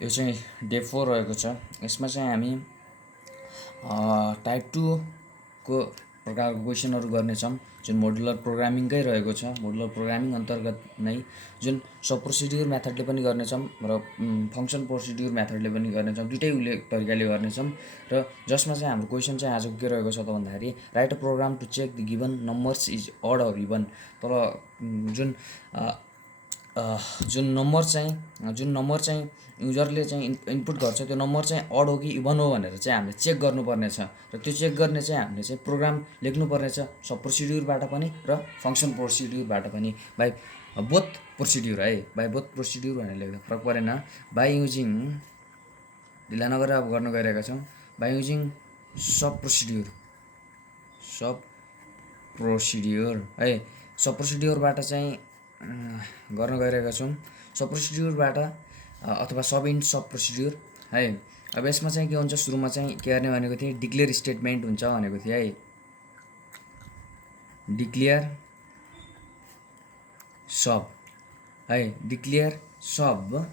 यो चाहिँ डे 4 रहेको छ। यसमा चाहिँ हामी टाइप 2 को प्रकारको क्वेसनहरू गर्नेछौँ जुन मोडुलर प्रोग्रामिङकै रहेको छ। मोडुलर प्रोग्रामिङ अन्तर्गत नै जुन सब प्रोसिड्युर मेथडले पनि गर्नेछौँ र फङ्सन प्रोसिड्युर मेथडले पनि गर्नेछौँ, दुइटै तरिकाले गर्नेछौँ। र जसमा चाहिँ हाम्रो क्वेसन चाहिँ आजको के रहेको छ त भन्दाखेरि write a program to check the given numbers is odd or even. तर जुन नम्बर चाहिँ युजरले चाहिँ इनपुट गर्छ त्यो नम्बर चाहिँ अड हो कि इभन हो भनेर चाहिँ हामीले चेक गर्नुपर्ने छ। र त्यो चेक गर्ने चाहिँ हामीले चाहिँ प्रोग्राम लेख्नुपर्ने छ, सब प्रोसिड्युरबाट पनि र फङ्सन प्रोसिड्युरबाट पनि। बाई बोथ प्रोसिड्युर है, बाई बोथ प्रोसिड्युर भनेर लेख्दा फरक परेन। बाई युजिङ, ढिला नगरेर अब गर्न गइरहेका छौँ। बाई युजिङ सब प्रोसिड्युर है, सब प्रोसिड्युरबाट चाहिँ गर्न गइरहेका छौँ। सब प्रोसिड्युरबाट अथवा सब इन सब प्रोसिड्युर है। अब यसमा चाहिँ के हुन्छ, सुरुमा चाहिँ के गर्ने भनेको थिएँ, डिक्लेयर स्टेटमेन्ट हुन्छ भनेको थिएँ है। डिक्लेयर सब है, डिक्लेयर सब।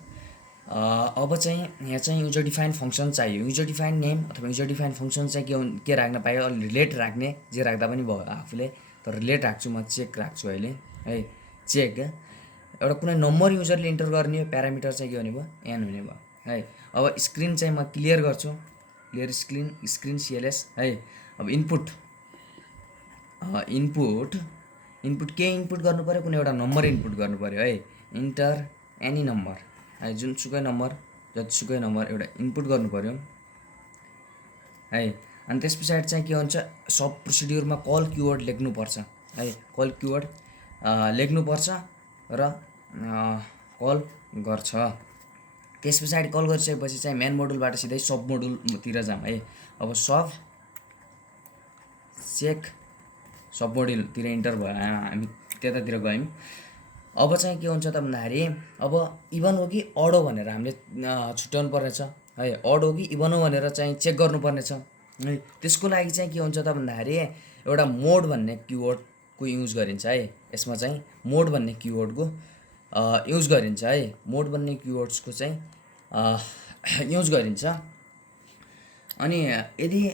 अब चाहिँ यहाँ चाहिँ युजर डिफाइन फङ्सन चाहियो। युजर डिफाइन नेम अथवा युजर डिफाइन फङ्सन चाहिँ के राख्न पायो, रिलेट राख्ने, जे राख्दा पनि भयो आफूले। तर रिलेट राख्छु म, चेक राख्छु अहिले है। चेक एउटा कुनै नम्बर युजरले इन्टर गर्ने हो, प्यारामिटर चाहिँ के हुने भयो, एन हुने भयो है। अब स्क्रिन चाहिँ म क्लियर गर्छु, क्लियर स्क्रिन सिएलएस है। अब इनपुट के इनपुट गर्नु पऱ्यो, कुनै एउटा नम्बर इनपुट गर्नु पऱ्यो है। इन्टर एनी नम्बर है, जुनसुकै नम्बर, जतिसुकै नम्बर एउटा इनपुट गर्नु पऱ्यो है। अनि त्यस पछाडि चाहिँ के हुन्छ, सब प्रोसिड्युरमा कल किवर्ड लेख्नुपर्छ है। कल किवर्ड लेख्नुपर्छ र कल गर्छ। त्यस पछाडि कल गरिसकेपछि चाहिँ मेन मोडुलबाट सिधै सब मोडुलतिर जाऊँ है। अब सब चेक सब मोडुलतिर इन्टर भयो, हामी त्यतातिर गयौँ। अब चाहिँ के हुन्छ त भन्दाखेरि अब इभन हो कि अड हो भनेर हामीले छुट्याउनु पर्नेछ है। अड हो कि इभन हो भनेर चाहिँ चेक गर्नुपर्नेछ है। त्यसको लागि चाहिँ के हुन्छ त भन्दाखेरि एउटा मोड भन्ने किवर्डको युज गरिन्छ है। यसमा चाहिँ मोड भन्ने किवर्डको युज गरिन्छ है। मोड भन्ने किवर्ड्सको चाहिँ युज गरिन्छ। अनि यदि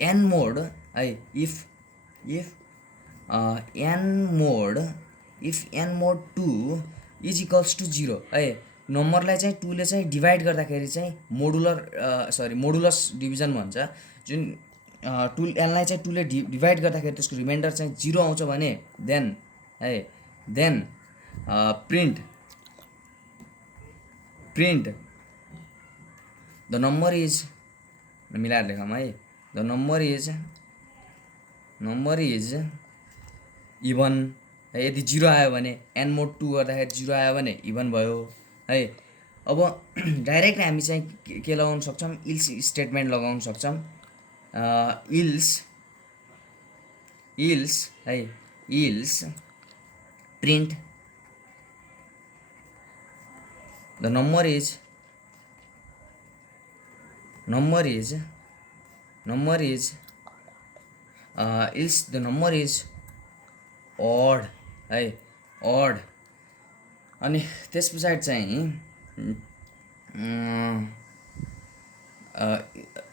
एन मोड है, if n mod 2 is equals to 0 है। नम्बरलाई चाहिँ 2ले चाहिँ डिभाइड गर्दाखेरि चाहिँ मोडुलस डिभिजन भन्छ। जुन एनलाई चाहिँ 2ले डिभाइड गर्दाखेरि त्यसको रिमाइन्डर चाहिँ 0 आउँछ भने then print the number is, मिलाएर लेखौँ है, द नम्बर इज इभन है। यदि 0 आयो भने एन मोड 2 गर्दाखेरि 0 आयो भने इभन भयो है। अब डाइरेक्ट हामी चाहिँ के लगाउन सक्छौँ, इल्स स्टेटमेन्ट लगाउन सक्छौँ। इल्स है, else print the number is else the number is odd है, अड। अनि त्यस पछाडि चाहिँ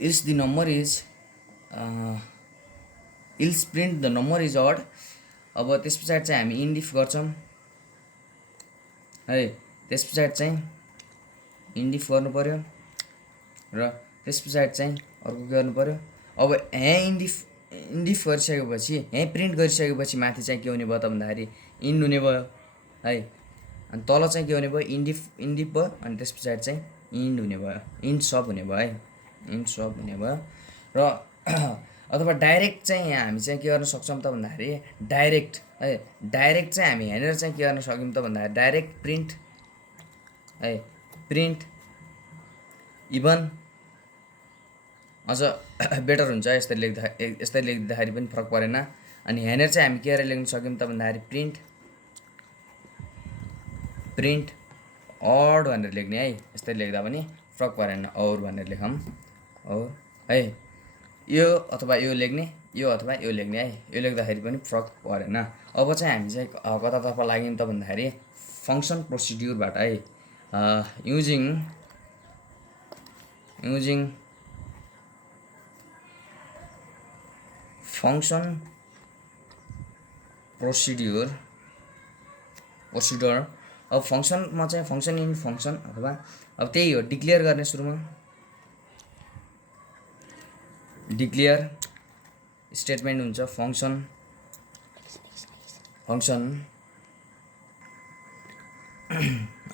else the number is else print the number is odd. अब त्यस पछाडि चाहिँ हामी इन्डिफ गर्छौँ है। त्यस पछाडि चाहिँ इन्डिफ गर्नु पऱ्यो र त्यस पछाडि चाहिँ अर्को के गर्नु पऱ्यो। अब यहाँ इन्डिफ गरिसकेपछि, यहाँ प्रिन्ट गरिसकेपछि माथि चाहिँ के हुने भयो त भन्दाखेरि इन्ड हुने भयो है। अनि तल चाहिँ के हुने भयो, इन्डिफ भयो। अनि त्यस पछाडि चाहिँ इन्ड हुने भयो, इन्ड सब हुने भयो है, इन्ड सब हुने भयो। र अथवा डाइरेक्ट चाहिँ यहाँ हामी चाहिँ के गर्न सक्छौँ त भन्दाखेरि डाइरेक्ट चाहिँ हामी यहाँनिर चाहिँ के गर्न सक्यौँ त भन्दाखेरि डाइरेक्ट प्रिन्ट है, प्रिन्ट इभन अझ बेटर हुन्छ। यस्तै लेख्दाखेरि पनि फरक परेन। अनि यहाँनिर चाहिँ हामी के गरेर लेख्न सक्यौँ त भन्दाखेरि प्रिन्ट अड भनेर लेख्ने है। यस्तै लेख्दा पनि फरक परेन, और भनेर लेखौँ, और है। यो अथवा यो लेख्ने, यो अथवा यो लेख्ने है। यो लेख्दाखेरि पनि फरक परेन। अब चाहिँ हामी चाहिँ कतातर्फ लाग्यौँ त भन्दाखेरि फङ्सन प्रोसिड्युरबाट है। using function procedure अब फङ्सनमा चाहिँ फङ्सन इन फङ्सन अथवा अब त्यही हो डिक्लेयर गर्ने सुरुमा डिक्लेयर स्टेटमेन्ट हुन्छ फङ्सन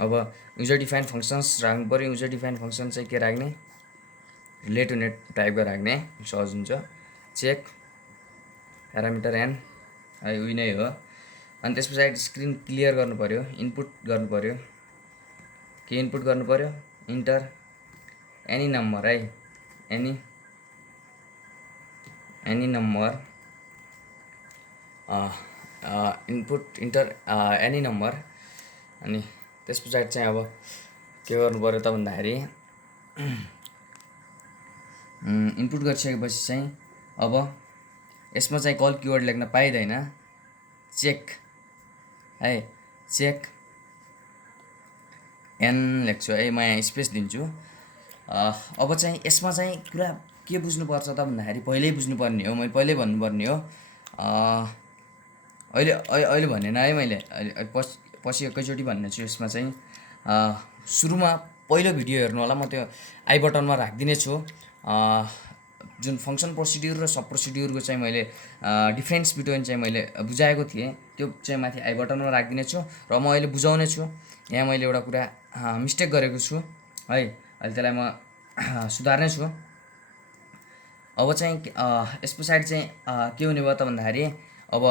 अब युजर डिफाइन फङ्सन्स राख्नु पर्यो युजर डिफाइन फङ्सन चाहिँ के राख्ने रिलेट टु नेट टाइपको राख्ने सहज हुन्छ चेक प्यारामिटर एन है उही नै हो अनि त्यस पछाडि स्क्रिन क्लियर गर्नु पर्यो इनपुट गर्नु पर्यो के इनपुट गर्नु पर्यो इन्टर एनी नम्बर है any number input enter any number अनि त्यस पछाडि चाहिँ अब के गर्नु पर्यो त भन्दाखेरि इनपुट गरिसकेपछि चाहिँ अब यसमा चाहिँ कल किवर्ड लेख्न पाइँदैन चेक है चेक एन लेख्छु है म यहाँ स्पेस दिन्छु अब चाहिँ यसमा चाहिँ कुरा के बुझ्नुपर्छ त भन्दाखेरि पहिल्यै बुझ्नुपर्ने हो मैले पहिल्यै भन्नुपर्ने हो अहिले भनेन है मैले पछि एकैचोटि भन्ने छु यसमा चाहिँ सुरुमा पहिलो भिडियो हेर्नु होला म त्यो आई बटनमा राखिदिने छु जुन फङ्सन प्रोसिड्युर र सब प्रोसिड्युरको चाहिँ मैले डिफ्रेन्स बिट्विन चाहिँ मैले बुझाएको थिएँ त्यो चाहिँ माथि आई बटनमा राखिदिने छु र म अहिले बुझाउने छु यहाँ मैले एउटा कुरा मिस्टेक गरेको छु है अहिले त्यसलाई म सुधार्ने छु अब चाहिँ यस पछाडि चाहिँ के हुने भयो त भन्दाखेरि अब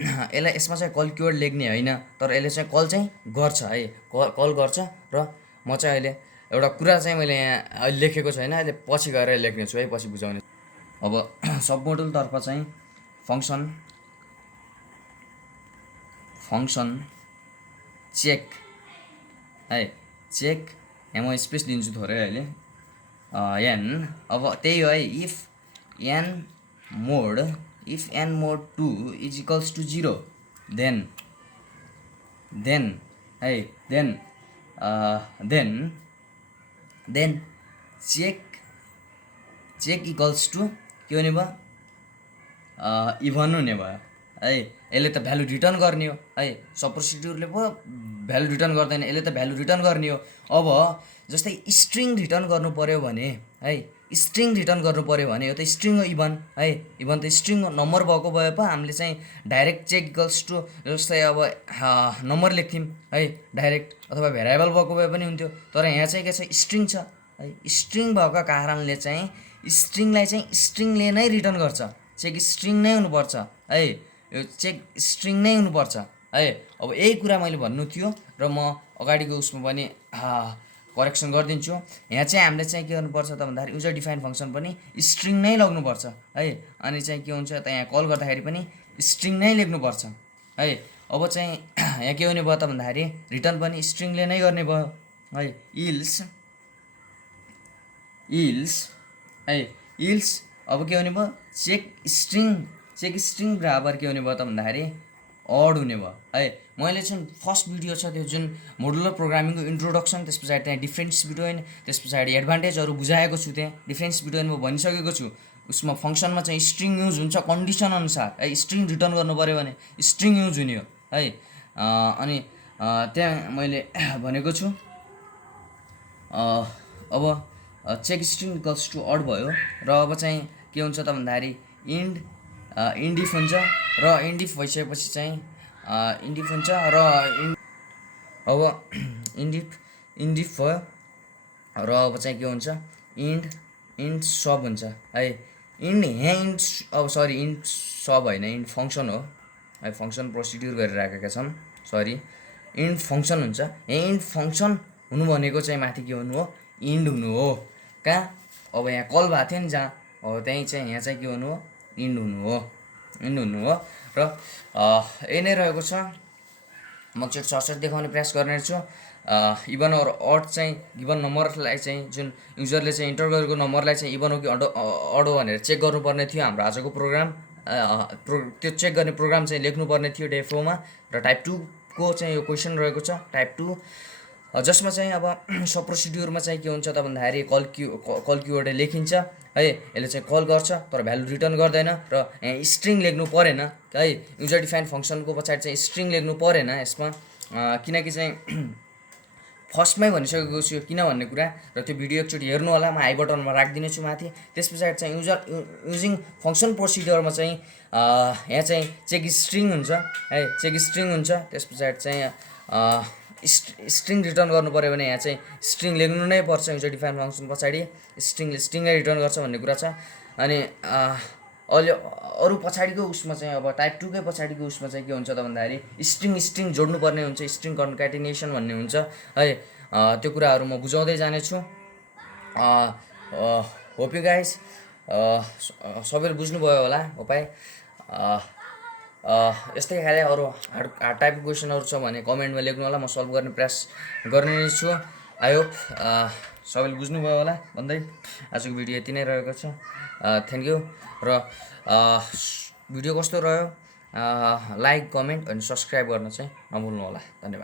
यसलाई यसमा चाहिँ कल किवर्ड लेख्ने होइन तर यसले चाहिँ कल चाहिँ गर्छ है कल गर्छ र म चाहिँ अहिले एउटा कुरा चाहिँ मैले यहाँ अहिले लेखेको छैन अहिले पछि गएर लेख्ने छु है पछि बुझाउने अब सब मोडुलतर्फ चाहिँ फङ्सन चेक है चेक यहाँ म स्पेस दिन्छु थोरै अहिले एन अब त्यही हो है if n mod 2 is equals to 0 then है देन चेक इक्वल्स टु के हुने भयो इभन हुने भयो है यसले त भ्यालु रिटर्न गर्ने हो है सब प्रोसिड्युरले पो भ्यालु रिटर्न गर्दैन यसले त भ्यालु रिटर्न गर्ने हो अब जस्तै स्ट्रिङ रिटर्न गर्नु पर्यो भने है स्ट्रिङ रिटर्न गर्नु पर्यो भने यो त स्ट्रिङ हो इभन है इभन त स्ट्रिङ नम्बर भएको भए पो हामीले चाहिँ डाइरेक्ट चेक इक्वल्स टु जस्तै अब नम्बर लेख्थ्यौँ है डाइरेक्ट अथवा भेरिएबल भएको भए पनि हुन्थ्यो तर यहाँ चाहिँ के छ स्ट्रिङ छ है स्ट्रिङ भएको कारणले चाहिँ स्ट्रिङलाई चाहिँ स्ट्रिङले नै रिटर्न गर्छ चेक स्ट्रिङ नै हुनुपर्छ है यो चेक स्ट्रिङ नै हुनुपर्छ है अब यही कुरा मैले भन्नु थियो र म अगाडिको उसमा पनि करेक्सन गरिदिन्छु यहाँ चाहिँ हामीले चाहिँ के गर्नुपर्छ त भन्दाखेरि युजर डिफाइन फङ्सन पनि स्ट्रिङ नै लग्नुपर्छ है अनि चाहिँ के हुन्छ त यहाँ कल गर्दाखेरि पनि स्ट्रिङ नै लेख्नुपर्छ है अब चाहिँ यहाँ के हुने भयो त भन्दाखेरि रिटर्न पनि स्ट्रिङले नै गर्ने भयो है इल्स है इल्स अब के हुने भयो चेक स्ट्रिङ बराबर के हुने भयो त भन्दाखेरि अड हुने भयो है मैले चाहिँ फर्स्ट भिडियो छ त्यो जुन मोडुलर प्रोग्रामिङको इन्ट्रोडक्सन त्यस पछाडि त्यहाँ डिफ्रेन्स बिट्विन त्यस पछाडि एडभान्टेजहरू बुझाएको छु त्यहाँ डिफ्रेन्स बिट्विन म भनिसकेको छु उसमा फङ्सनमा चाहिँ स्ट्रिङ युज हुन्छ कन्डिसन अनुसार है स्ट्रिङ रिटर्न गर्नु पऱ्यो भने स्ट्रिङ युज हुने हो है अनि त्यहाँ मैले भनेको छु अब check string equals to odd भयो र अब चाहिँ के हुन्छ त भन्दाखेरि इन्डिफ हुन्छ र इन्डिफ भइसकेपछि चाहिँ इन्डिफ हुन्छ र अब इन्डिफ भयो र अब चाहिँ के हुन्छ इन्ड सब हुन्छ है इन्ड सब होइन इन्ड फङ्सन हो है फङ्सन प्रोसिड्युर गरेर राखेका छन् सरी इन्ड फङ्सन हुन्छ यहाँ इन्ड फङ्सन हुनु भनेको चाहिँ माथि के हुनु हो इन्ड हुनु हो कहाँ अब यहाँ कल भएको थियो नि जहाँ हो त्यहीँ चाहिँ यहाँ चाहिँ के हुनु हो इन्ड हुनु हो र यही नै रहेको छ म चाहिँ सर्टसर्ट देखाउने प्रयास गर्ने छु इभन और अड चाहिँ गिभन नम्बरलाई चाहिँ जुन युजरले चाहिँ इन्टर गरेको नम्बरलाई चाहिँ इभन हो कि अड हो भनेर चेक गर्नुपर्ने थियो हाम्रो आजको प्रोग्राम त्यो चेक गर्ने प्रोग्राम चाहिँ लेख्नुपर्ने थियो डे 4 मा र टाइप 2 को चाहिँ यो क्वेसन रहेको छ टाइप 2 जसमा चाहिँ अब सब प्रोसिड्युरमा चाहिँ के हुन्छ त भन्दाखेरि कल किवर्ड लेखिन्छ है, यसले चाहिँ कल गर्छ तर भ्यालु रिटर्न गर्दैन र यहाँ स्ट्रिङ लेख्नु परेन है, युजर डिफाइन फङ्सनको पछाडि चाहिँ स्ट्रिङ लेख्नु परेन यसमा, किनकि चाहिँ फर्स्टमै भनिसकेको छु किन भन्ने कुरा, र त्यो भिडियो एकचोटि हेर्नु होला, म आई बटनमा राखिदिनेछु माथि। त्यस पछाडि चाहिँ युजिङ फङ्सन प्रोसिड्युरमा चाहिँ यहाँ चाहिँ चेक स्ट्रिङ हुन्छ है, चेक स्ट्रिङ हुन्छ। त्यस पछाडि चाहिँ स्ट्रिङ रिटर्न गर्नु पऱ्यो भने यहाँ चाहिँ स्ट्रिङ लेख्नु नै पर्छ युजर डिफाइन फङ्सन पछाडि, स्ट्रिङले रिटर्न गर्छ भन्ने कुरा छ। अनि अहिले अरू पछाडिको उसमा चाहिँ अब टाइप 2 कै पछाडिको उसमा चाहिँ के हुन्छ त भन्दाखेरि स्ट्रिङ जोड्नुपर्ने हुन्छ, स्ट्रिङ कन्क्याटिनेसन भन्ने हुन्छ है। त्यो कुराहरू म बुझाउँदै जानेछु। होप यु गाइस सबैले बुझ्नुभयो होला होपाइ। यस्तै खाले अरू हार्ड टाइपको क्वेसनहरू छ भने कमेन्टमा लेख्नु होला, म सल्भ गर्ने प्रयास गर्ने नै छु। आई होप सबैले बुझ्नुभयो होला भन्दै आजको भिडियो यति नै रहेको छ। Thank you. र भिडियो कस्तो रह्यो लाइक, कमेन्ट अनि सब्सक्राइब गर्न चाहिँ नभुल्नु होला। धन्यवाद।